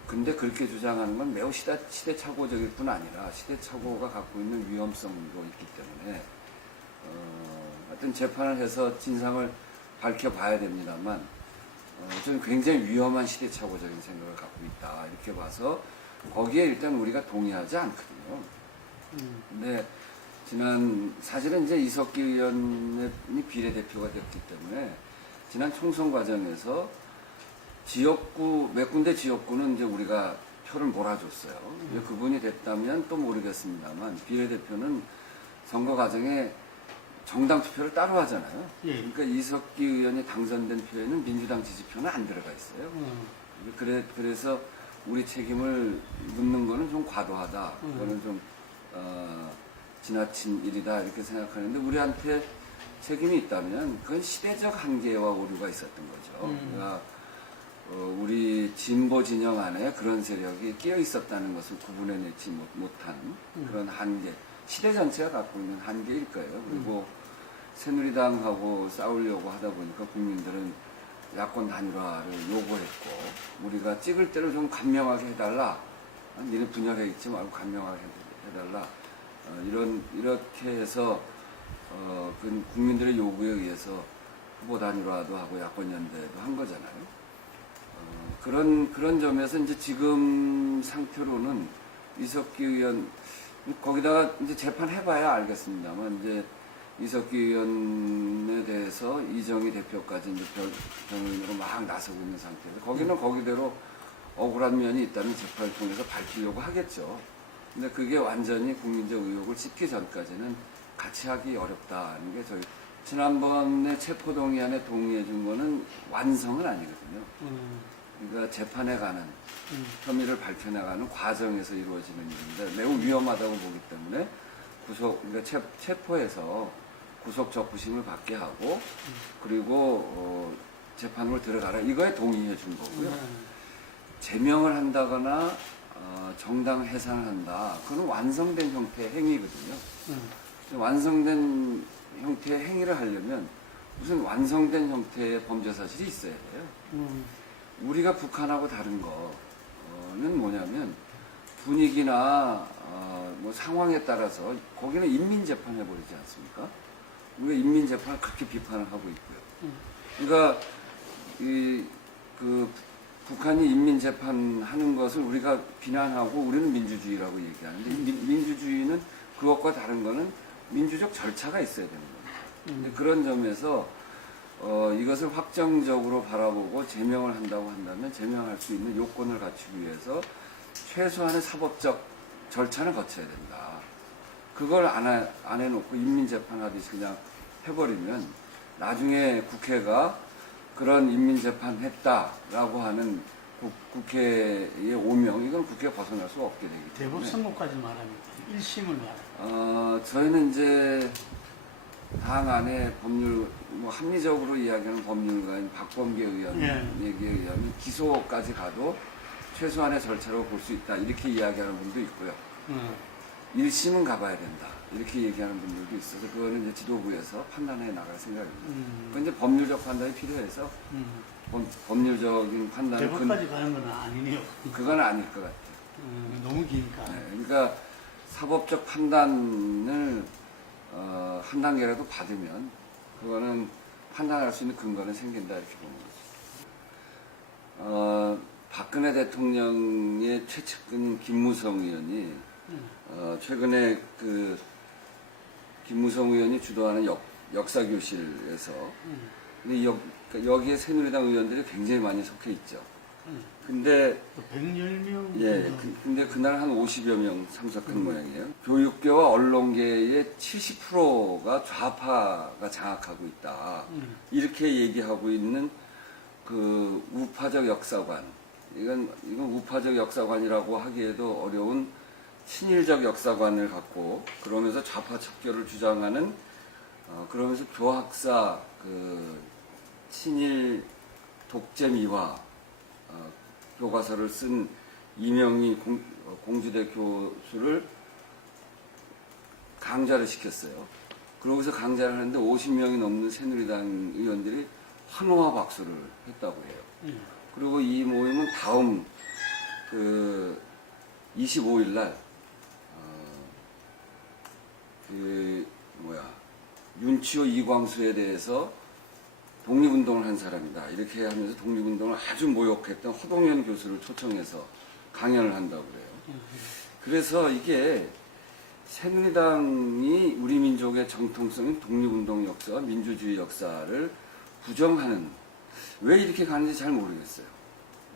근데 그렇게 주장하는 건 매우 시대착오적일 뿐 아니라 시대착오가 갖고 있는 위험성도 있기 때문에 하여튼 재판을 해서 진상을 밝혀봐야 됩니다만 저는 굉장히 위험한 시대착오적인 생각을 갖고 있다 이렇게 봐서 거기에 일단 우리가 동의하지 않거든요. 근데 사실은 이제 이석기 의원이 비례대표가 됐기 때문에 지난 총선 과정에서 지역구, 몇 군데 지역구는 이제 우리가 표를 몰아줬어요. 그분이 됐다면 또 모르겠습니다만 비례대표는 선거 과정에 정당 투표를 따로 하잖아요. 그러니까 이석기 의원이 당선된 표에는 민주당 지지표는 안 들어가 있어요. 그래서 우리 책임을 묻는 거는 좀 과도하다. 그거는 좀 지나친 일이다 이렇게 생각하는데 우리한테 책임이 있다면 그건 시대적 한계와 오류가 있었던 거죠. 그러니까 우리 진보 진영 안에 그런 세력이 끼어 있었다는 것을 구분해내지 못한 그런 한계, 시대 전체가 갖고 있는 한계일 거예요. 그리고 새누리당하고 싸우려고 하다 보니까 국민들은 야권 단일화를 요구했고 우리가 찍을 때를 좀 간명하게 해달라. 니네 분열해 있지 말고 간명하게 해달라. 이렇게 해서 그 국민들의 요구에 의해서 후보 단일화도 하고 야권 연대도 한 거잖아요. 그런 점에서 이제 지금 상태로는 이석기 의원 거기다가 이제 재판해봐야 알겠습니다만 이제 이석기 의원에 대해서 이정희 대표까지 이제 변호인으로 막 나서고 있는 상태에서 거기는 거기대로 억울한 면이 있다는 재판을 통해서 밝히려고 하겠죠. 근데 그게 완전히 국민적 의혹을 씻기 전까지는 같이 하기 어렵다는 게 저희 지난번에 체포동의안에 동의해 준 거는 완성은 아니거든요. 그러니까 재판에 가는 혐의를 밝혀나가는 과정에서 이루어지는 일인데 매우 위험하다고 보기 때문에 그러니까 체포해서 구속 적부심을 받게 하고 그리고 재판으로 들어가라 이거에 동의해 준 거고요. 제명을 한다거나 정당 해산을 한다. 그건 완성된 형태의 행위거든요. 완성된 형태의 행위를 하려면 무슨 완성된 형태의 범죄 사실이 있어야 돼요. 우리가 북한하고 다른 거는 뭐냐면 분위기나 뭐 상황에 따라서 거기는 인민재판 해버리지 않습니까? 우리가 인민재판을 그렇게 비판을 하고 있고요. 그러니까 북한이 인민재판 하는 것을 우리가 비난하고 우리는 민주주의라고 얘기하는데 민주주의는 그것과 다른 거는 민주적 절차가 있어야 되는 겁니다. 그런 점에서 이것을 확정적으로 바라보고 제명을 한다고 한다면 제명할 수 있는 요건을 갖추기 위해서 최소한의 사법적 절차는 거쳐야 된다. 그걸 안 해놓고 인민재판 하듯이 그냥 해버리면 나중에 국회가 그런 인민재판 했다라고 하는 국회의 오명, 이건 국회에 벗어날 수 없게 되기 때문에. 대법 선고까지 말합니다. 1심을 말합니다. 저희는 이제 당 안에 법률, 뭐 합리적으로 이야기하는 법률가인 박범계 의원 얘기에 의하면 기소까지 가도 최소한의 절차로 볼 수 있다. 이렇게 이야기하는 분도 있고요. 1심은 가봐야 된다. 이렇게 얘기하는 분들도 있어서 그거는 이제 지도부에서 판단해 나갈 생각입니다. 그건 이제 법률적 판단이 필요해서 법률적인 판단을 대법까지 가는 건 아니네요. 그건 아닐 것 같아요. 너무 기니까. 네, 그러니까 사법적 판단을 한 단계라도 받으면 그거는 판단할 수 있는 근거는 생긴다 이렇게 보는 거죠. 박근혜 대통령의 최측근 김무성 의원이 최근에 그 김무성 의원이 주도하는 역사교실에서 근데 여기에 새누리당 의원들이 굉장히 많이 속해 있죠. 근데 110명. 예, 근데 그날 한 50여 명 참석한 모양이에요. 교육계와 언론계의 70%가 좌파가 장악하고 있다. 이렇게 얘기하고 있는 그 우파적 역사관. 이건 우파적 역사관이라고 하기에도 어려운 친일적 역사관을 갖고 그러면서 좌파 척결을 주장하는 그러면서 교학사 그 친일 독재 미화 교과서를 쓴 이명희 공주대 교수를 강좌를 시켰어요. 그러고서 강좌를 하는데 50명이 넘는 새누리당 의원들이 환호와 박수를 했다고 해요. 그리고 이 모임은 다음 그 25일 날 윤치호 이광수에 대해서 독립운동을 한 사람이다. 이렇게 하면서 독립운동을 아주 모욕했던 허동현 교수를 초청해서 강연을 한다고 그래요. 그래서 이게 새누리당이 우리 민족의 정통성인 독립운동 역사와 민주주의 역사를 부정하는, 왜 이렇게 가는지 잘 모르겠어요.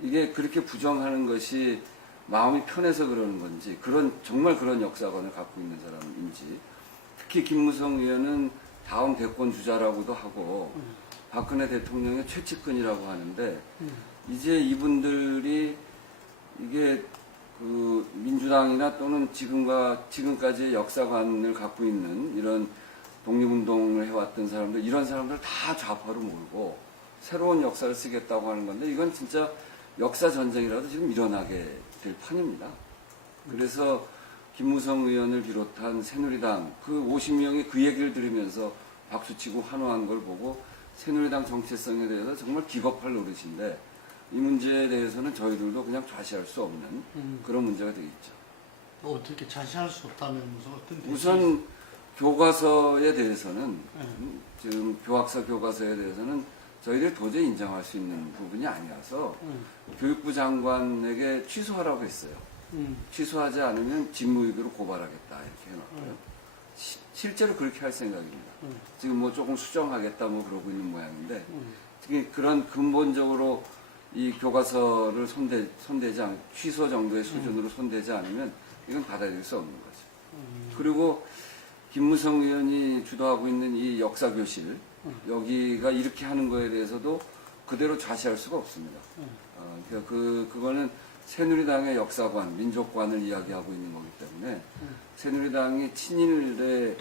이게 그렇게 부정하는 것이 마음이 편해서 그러는 건지, 정말 그런 역사관을 갖고 있는 사람인지, 특히 김무성 의원은 다음 대권 주자라고도 하고, 박근혜 대통령의 최측근이라고 하는데, 이제 이분들이 이게 그 민주당이나 또는 지금까지 역사관을 갖고 있는 이런 독립운동을 해왔던 사람들, 이런 사람들 다 좌파로 몰고 새로운 역사를 쓰겠다고 하는 건데, 이건 진짜 역사 전쟁이라도 지금 일어나게 될 판입니다. 그래서 김무성 의원을 비롯한 새누리당 그 50명이 그 얘기를 들으면서 박수치고 환호한 걸 보고 새누리당 정체성에 대해서 정말 기겁할 노릇인데, 이 문제에 대해서는 저희들도 그냥 좌시할 수 없는 그런 문제가 되겠죠. 뭐 어떻게 자시할 수 없다면 무슨 어떤 우선 교과서에 대해서는 지금 교학사 교과서에 대해서는 저희들이 도저히 인정할 수 있는 부분이 아니라서 교육부 장관에게 취소하라고 했어요. 취소하지 않으면 직무유기로 고발하겠다 이렇게 해놨고요. 실제로 그렇게 할 생각입니다. 지금 뭐 조금 수정하겠다 뭐 그러고 있는 모양인데, 특히 그런 근본적으로 이 교과서를 손대지 않, 취소 정도의 수준으로 손대지 않으면 이건 받아들일 수 없는 거죠. 그리고 김무성 의원이 주도하고 있는 이 역사교실, 여기가 이렇게 하는 거에 대해서도 그대로 좌시할 수가 없습니다. 그거는 새누리당의 역사관, 민족관을 이야기하고 있는 거기 때문에 새누리당이 친일의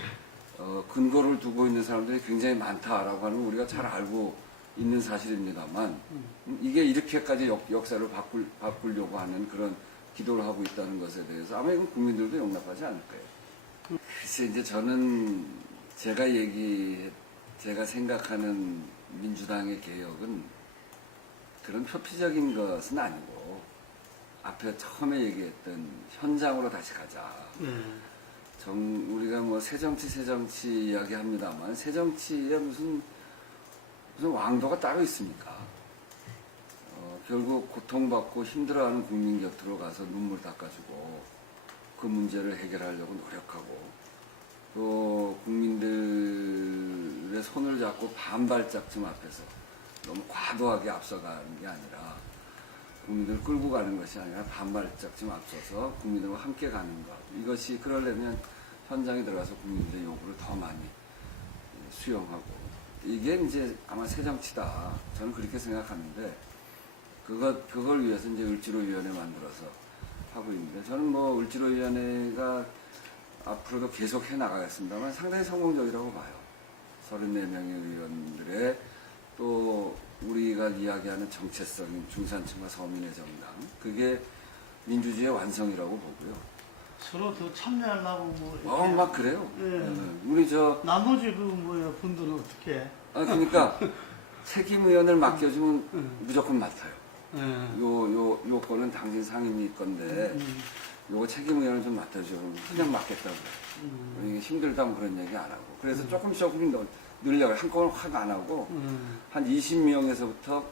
근거를 두고 있는 사람들이 굉장히 많다라고 하는 걸 우리가 잘 알고 있는 사실입니다만, 이게 이렇게까지 역사를 바꾸려고 하는 그런 기도를 하고 있다는 것에 대해서 아마 이건 국민들도 용납하지 않을 거예요. 글쎄, 이제 저는 제가 생각하는 민주당의 개혁은 그런 표피적인 것은 아니고, 앞에 처음에 얘기했던 현장으로 다시 가자. 우리가 뭐 새정치 이야기 합니다만, 새정치에 무슨 왕도가 따로 있습니까? 결국 고통받고 힘들어하는 국민 곁으로 가서 눈물 닦아주고 그 문제를 해결하려고 노력하고, 또 국민들의 손을 잡고 반발짝쯤 앞에서 너무 과도하게 앞서가는 게 아니라, 국민들을 끌고 가는 것이 아니라 반발짝쯤 앞서서 국민들과 함께 가는 것, 이것이 그러려면 현장에 들어가서 국민들의 요구를 더 많이 수용하고, 이게 이제 아마 새정치다, 저는 그렇게 생각하는데, 그걸 위해서 이제 을지로위원회 만들어서 하고 있는데, 저는 뭐 을지로위원회가 앞으로도 계속 해 나가겠습니다만 상당히 성공적이라고 봐요. 34명의 의원들의, 또 우리가 이야기하는 정체성인 중산층과 서민의 정당, 그게 민주주의의 완성이라고 보고요. 서로 더 참여하려고 뭐. 막 그래요. 우리 나머지 분들은 어떻게? 그러니까 책임 의원을 맡겨주면 무조건 맡아요. 요 건은 당신 상임위 건데, 요거 책임 의원을 좀 맡아줘. 그냥 맡겠다고. 이게 힘들다면 그런 얘기 안 하고. 그래서 조금씩 늘려요. 한꺼번에 확 안 하고, 한 20명에서부터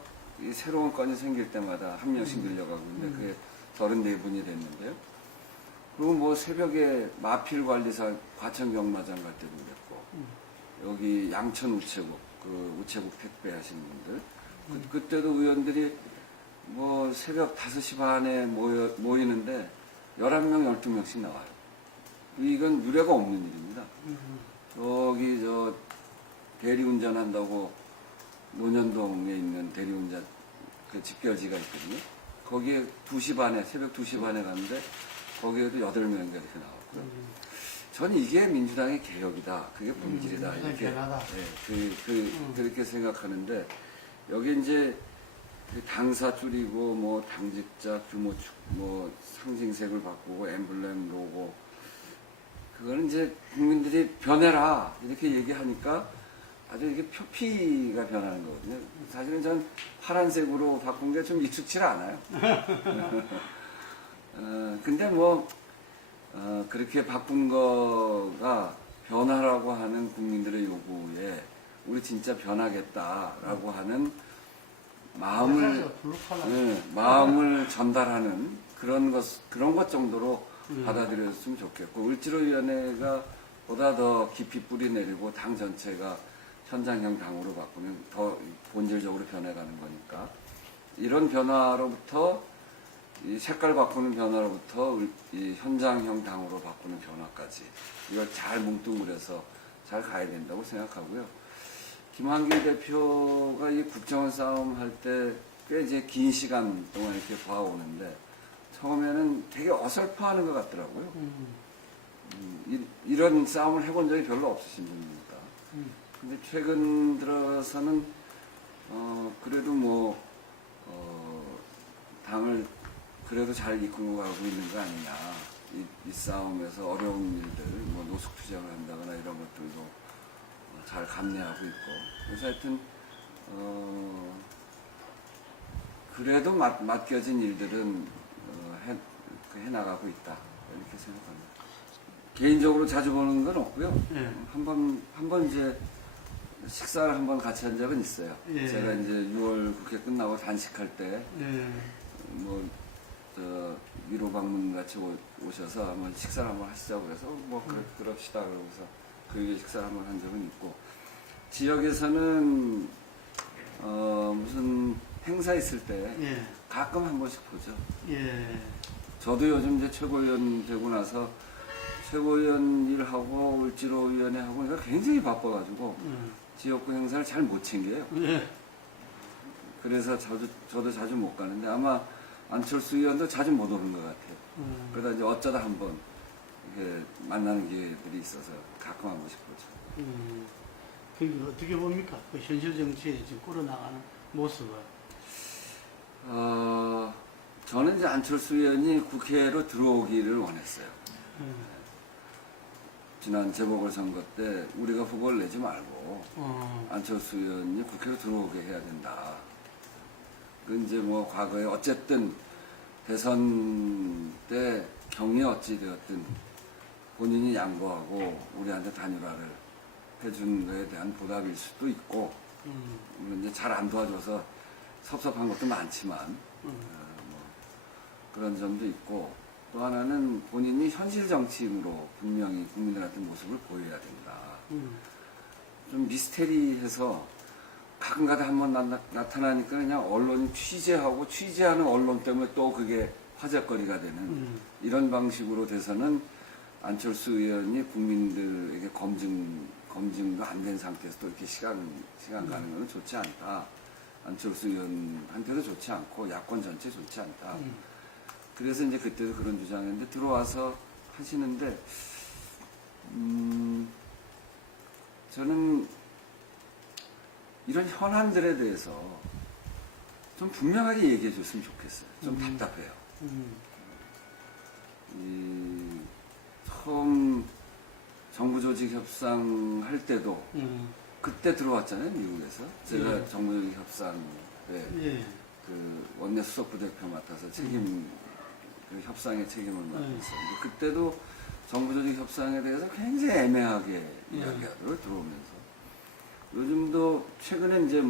새로운 건이 생길 때마다 한 명씩 늘려가고 있는데, 그게 34분이 됐는데요. 그리고 뭐 새벽에 마필관리사 과천경마장 갈 때도 그랬고, 여기 양천 우체국, 그 우체국 택배 하시는 분들, 그때도 의원들이 뭐 새벽 5시 반에 모이는데 11명, 12명씩 나와요. 이건 유례가 없는 일입니다. 저기 저 대리운전 한다고 논현동에 있는 대리운전 그 집결지가 있거든요. 거기에 2시 반에, 새벽 2시 반에 갔는데 거기에도 8명인가 이렇게 나왔고요. 전 이게 민주당의 개혁이다. 그게 본질이다. 이렇게 그렇게 생각하는데 여기 이제 그 당사 줄이고 뭐 당직자 규모 뭐 상징색을 바꾸고 엠블렘 로고 그거는 이제 국민들이 변해라 이렇게 얘기하니까 아주 이게 표피가 변하는 거거든요. 사실은 전 파란색으로 바꾼 게 좀 익숙치 않아요. 근데 뭐 그렇게 바꾼 거가 변화라고 하는 국민들의 요구에 우리 진짜 변하겠다라고 하는 마음을 전달하는 그런 것 정도로 받아들였으면 좋겠고, 을지로위원회가 보다 더 깊이 뿌리 내리고 당 전체가 현장형 당으로 바꾸면 더 본질적으로 변해가는 거니까, 이런 변화로부터 이 색깔 바꾸는 변화로부터 이 현장형 당으로 바꾸는 변화까지 이걸 잘 뭉뚱그려서 잘 가야 된다고 생각하고요. 김한길 대표가 이 국정원 싸움 할 때 꽤 이제 긴 시간 동안 이렇게 봐오는데 처음에는 되게 어설퍼하는 것 같더라고요. 이런 싸움을 해본 적이 별로 없으신 분이니까. 근데 최근 들어서는 그래도 뭐 당을 그래도 잘 이끌고 가고 있는 거 아니냐. 이 싸움에서 어려운 일들, 뭐 노숙 투쟁을 한다거나 이런 것들도 잘 감내하고 있고. 그래서 하여튼 그래도 맡겨진 일들은 해나가고 있다. 이렇게 생각합니다. 개인적으로 자주 보는 건 없고요. 예. 한 번 이제 식사를 한번 같이 한 적은 있어요. 예. 제가 이제 6월 국회 끝나고 단식할 때, 위로 방문 같이 오셔서 한번 식사를 한번 하시자고 그래서 그럽시다 그러고서 그 위에 식사를 한번 한 적은 있고, 지역에서는 무슨 행사 있을 때 가끔 한 번씩 보죠. 저도 요즘 이제 최고위원 되고 나서 최고위원 일하고 을지로위원회 하고 내가 굉장히 바빠가지고 지역구 행사를 잘 못 챙겨요. 그래서 저도 자주 못 가는데 아마 안철수 의원도 자주 못 오는 것 같아요. 그러다 이제 어쩌다 한번 이렇게 만나는 기회들이 있어서 가끔 한 번씩 보죠. 그게 어떻게 봅니까? 그 현실 정치에 지금 끌어나가는 모습을. 저는 이제 안철수 의원이 국회로 들어오기를 원했어요. 지난 재보궐선거 때 우리가 후보를 내지 말고 안철수 의원이 국회로 들어오게 해야 된다. 그 이제 뭐 과거에 어쨌든 대선 때 경이 어찌 되었든 본인이 양보하고 우리한테 단일화를 해준 거에 대한 보답일 수도 있고, 물론 이제 잘 안 도와줘서 섭섭한 것도 많지만 뭐 그런 점도 있고, 또 하나는 본인이 현실 정치인으로 분명히 국민들한테 모습을 보여야 된다. 좀 미스테리해서 가끔가다 한번 나타나니까 그냥 언론이 취재하는 언론 때문에 또 그게 화제거리가 되는 이런 방식으로 돼서는 안철수 의원이 국민들에게 검증도 안 된 상태에서 또 이렇게 시간 가는 건 좋지 않다. 안철수 의원한테도 좋지 않고 야권 전체 좋지 않다. 그래서 이제 그때도 그런 주장했는데 들어와서 하시는데 저는 이런 현안들에 대해서 좀 분명하게 얘기해 줬으면 좋겠어요. 좀 답답해요. 처음 정부 조직 협상 할 때도 그때 들어왔잖아요, 미국에서. 제가 정부 조직 협상에 그 원내 수석 부대표 맡아서 그 협상의 책임을 맡고 있었는데, 그때도 정부 조직 협상에 대해서 굉장히 애매하게 이야기하더라고요, 들어오면서. 요즘도 최근에 이제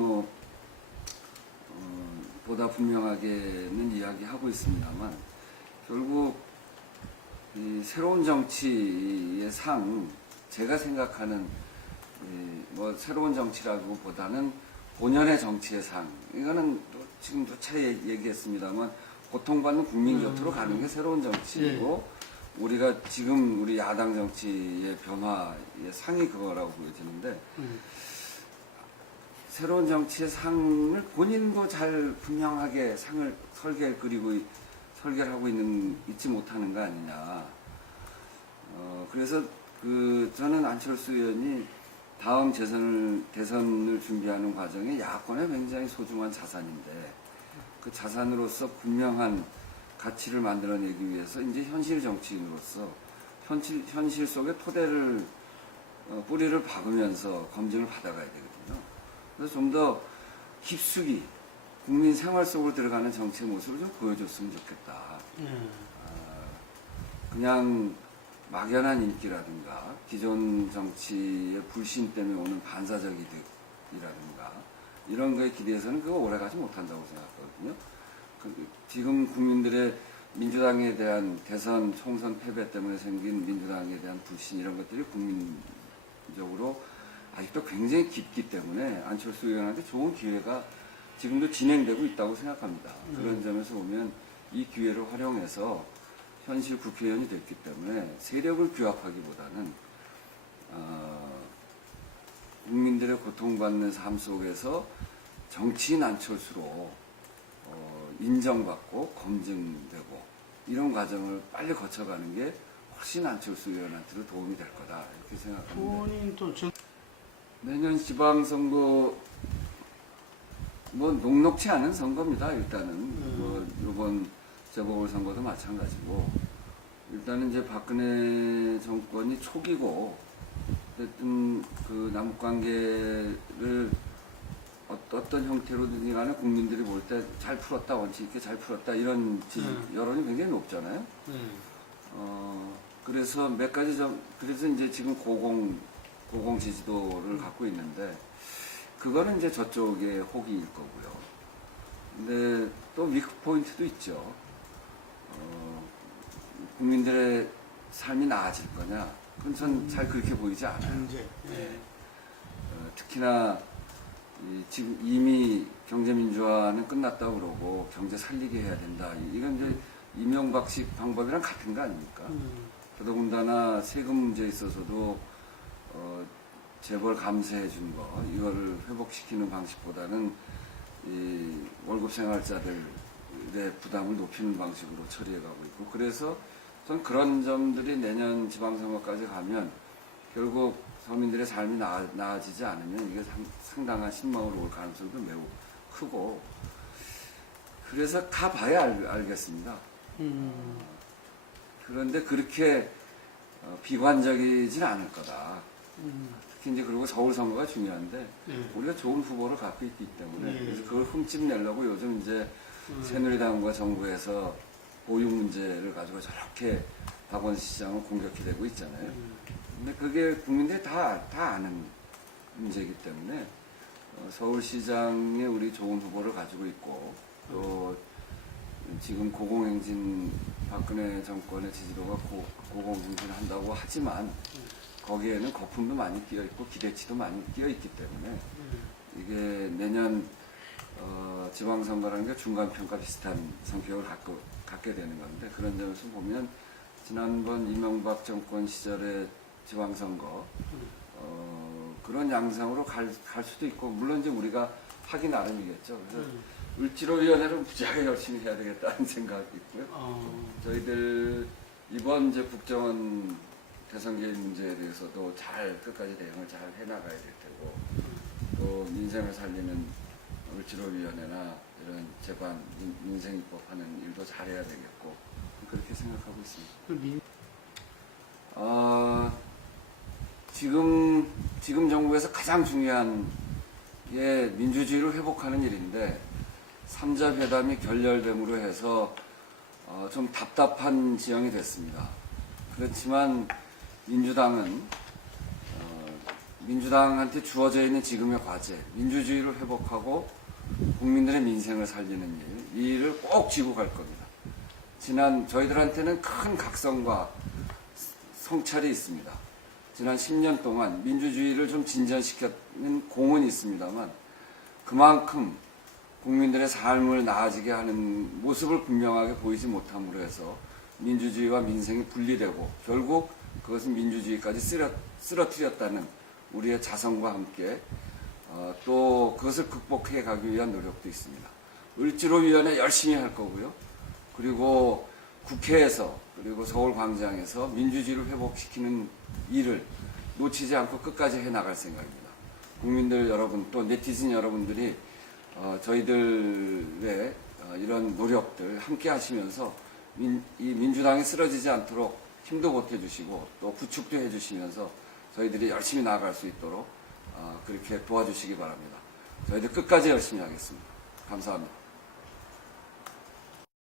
보다 분명하게는 이야기하고 있습니다만, 결국 이 새로운 정치의 제가 생각하는 새로운 정치라기보다는 본연의 정치의 이거는 지금도 얘기했습니다만 고통받는 국민 곁으로 가는 게 새로운 정치이고 우리가 지금 우리 야당 정치의 변화의 상이 그거라고 보여지는데 새로운 정치의 상을 본인도 잘 분명하게 상을 설계를 하고 있지 못하는 거 아니냐. 그래서 저는 안철수 의원이 다음 대선을 준비하는 과정에 야권의 굉장히 소중한 자산인데 그 자산으로서 분명한 가치를 만들어내기 위해서 이제 현실 정치인으로서 현실 속에 뿌리를 박으면서 검증을 받아가야 되거든요. 그래서 좀 더 깊숙이 국민 생활 속으로 들어가는 정치의 모습을 좀 보여줬으면 좋겠다. 그냥 막연한 인기라든가 기존 정치의 불신 때문에 오는 반사적 이득이라든가 이런 거에 기대해서는 그거 오래가지 못한다고 생각하거든요. 지금 국민들의 민주당에 대한 대선 총선 패배 때문에 생긴 민주당에 대한 불신 이런 것들이 국민적으로 아직도 굉장히 깊기 때문에 안철수 의원한테 좋은 기회가 지금도 진행되고 있다고 생각합니다. 그런 점에서 보면 이 기회를 활용해서 현실 국회의원이 됐기 때문에 세력을 규합하기보다는 국민들의 고통받는 삶 속에서 정치인 안철수로 인정받고 검증되고 이런 과정을 빨리 거쳐가는 게 훨씬 안철수 의원한테도 도움이 될 거다 이렇게 생각합니다. 본인도 내년 지방선거 뭐 녹록치 않은 선거입니다. 일단은 뭐 이번 재보궐선거도 마찬가지고 일단은 이제 박근혜 정권이 초기고 어쨌든 그 남북관계를 어떤 형태로든지 간에 국민들이 볼 때 잘 풀었다, 원칙 있게 잘 풀었다 이런 여론이 굉장히 높잖아요. 그래서 몇 가지 그래서 이제 지금 고공 지지도를 갖고 있는데 그거는 이제 저쪽의 호기일 거고요. 근데 또 위크 포인트도 있죠. 국민들의 삶이 나아질 거냐? 그건 전 잘 그렇게 보이지 않아요. 특히나 지금 이미 경제민주화는 끝났다고 그러고 경제 살리게 해야 된다. 이건 이제 이명박식 방법이랑 같은 거 아닙니까? 더더군다나 세금 문제에 있어서도 재벌 감세해 준 거, 이거를 회복시키는 방식보다는 이 월급 생활자들의 부담을 높이는 방식으로 처리해가고 있고, 그래서 전 그런 점들이 내년 지방선거까지 가면 결국 서민들의 삶이 나아지지 않으면 이게 상당한 신망으로 올 가능성도 매우 크고, 그래서 가봐야 알겠습니다. 그런데 그렇게 비관적이진 않을 거다. 특히 이제 그리고 서울 선거가 중요한데 우리가 좋은 후보를 갖고 있기 때문에 그래서 그걸 흠집 내려고 요즘 이제 새누리당과 정부에서 보육 문제를 가지고 저렇게 박원시장을 공격이 되고 있잖아요. 근데 그게 국민들이 다 아는 문제이기 때문에 서울시장에 우리 좋은 후보를 가지고 있고 또 지금 고공행진 박근혜 정권의 지지도가 고공행진을 한다고 하지만 거기에는 거품도 많이 끼어있고 기대치도 많이 끼어있기 때문에 이게 내년 지방선거라는 게 중간평가 비슷한 성격을 갖게 되는 건데, 그런 점에서 보면 지난번 이명박 정권 시절의 지방선거 그런 양상으로 갈 수도 있고, 물론 이제 우리가 하기 나름이겠죠. 그래서 을지로위원회를 무지하게 열심히 해야 되겠다는 생각이 있고요. 저희들 이번 이제 국정원 대선 개입 문제에 대해서도 끝까지 대응을 잘 해나가야 될 테고, 또 민생을 살리는 을지로위원회나 이런 재관, 민생 입법하는 일도 잘해야 되겠고, 그렇게 생각하고 있습니다. 지금 정부에서 가장 중요한 게 민주주의를 회복하는 일인데, 3자 회담이 결렬됨으로 해서 좀 답답한 지형이 됐습니다. 그렇지만 민주당한테 주어져 있는 지금의 과제, 민주주의를 회복하고 국민들의 민생을 살리는 이 일을 꼭 쥐고 갈 겁니다. 저희들한테는 큰 각성과 성찰이 있습니다. 지난 10년 동안 민주주의를 좀 진전시키는 공은 있습니다만, 그만큼 국민들의 삶을 나아지게 하는 모습을 분명하게 보이지 못함으로 해서 민주주의와 민생이 분리되고 결국 그것은 민주주의까지 쓰러뜨렸다는 우리의 자성과 함께 또 그것을 극복해 가기 위한 노력도 있습니다. 을지로위원회 열심히 할 거고요. 그리고 국회에서 그리고 서울광장에서 민주주의를 회복시키는 일을 놓치지 않고 끝까지 해나갈 생각입니다. 국민들 여러분 또 네티즌 여러분들이 저희들의 이런 노력들 함께 하시면서 이 민주당이 쓰러지지 않도록 힘도 보태주시고 또 구축도 해주시면서 저희들이 열심히 나아갈 수 있도록 그렇게 도와주시기 바랍니다. 저희들 끝까지 열심히 하겠습니다. 감사합니다.